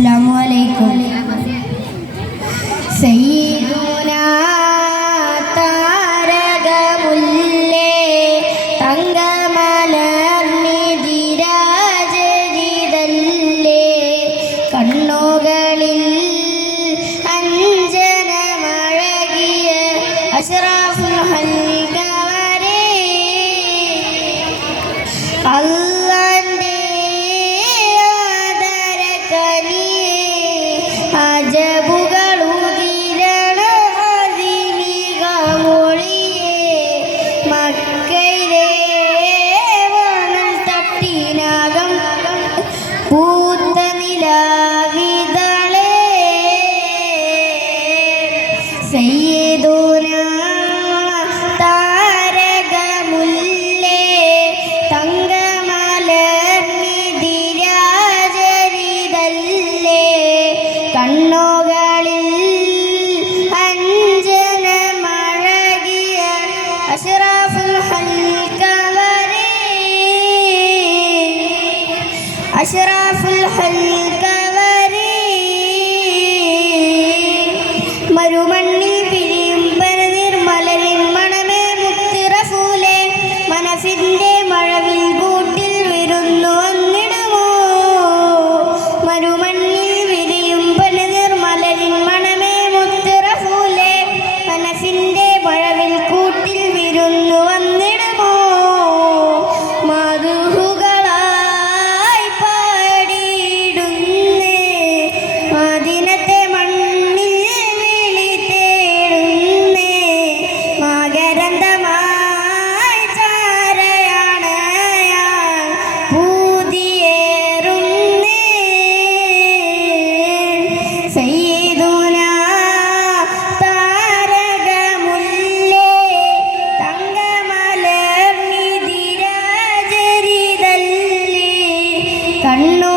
അസ്സലാമു അലൈക്കും. സയ്യിദുനാ താരകമുല്ലേ തങ്കമലർന്നിതിരാജരിതല്ലേ കണ്ണുകളിൽ അഞ്ജനമഴകിയ അശ്റഫുൽ ഹൽകവരേ സയ്യിദുനാ താരകമുല്ലേ തങ്കമലർന്നിതിരാജരിതല്ലേ കണ്ണുകളിൽ അഞ്ജനമഴകിയ അശ്റഫുൽ ഹൽകവരേ അശ്റഫുൽ ഹൽകവരേ മരുമണ്ണിൽ പിരിയും പരനിർമ്മലരിൻ മണമേ മുത്ത് റസൂലേ മനസ്സിൻ്റെ മഴവിൽ കൂട്ടിൽ വിരുന്നു വന്നിടുമോ മരുമണ്ണിൽ വിരിയും പരനിർമ്മലരിൻ മണമേ മുത്ത് റസൂലേ മനസ്സിൻ്റെ മഴവിൽ കൂട്ടിൽ വിരുന്നു വന്നിടുമോ മധുഹുകളായി പാടിയിടുന്നേ മദീനത്തെ കണ്ണു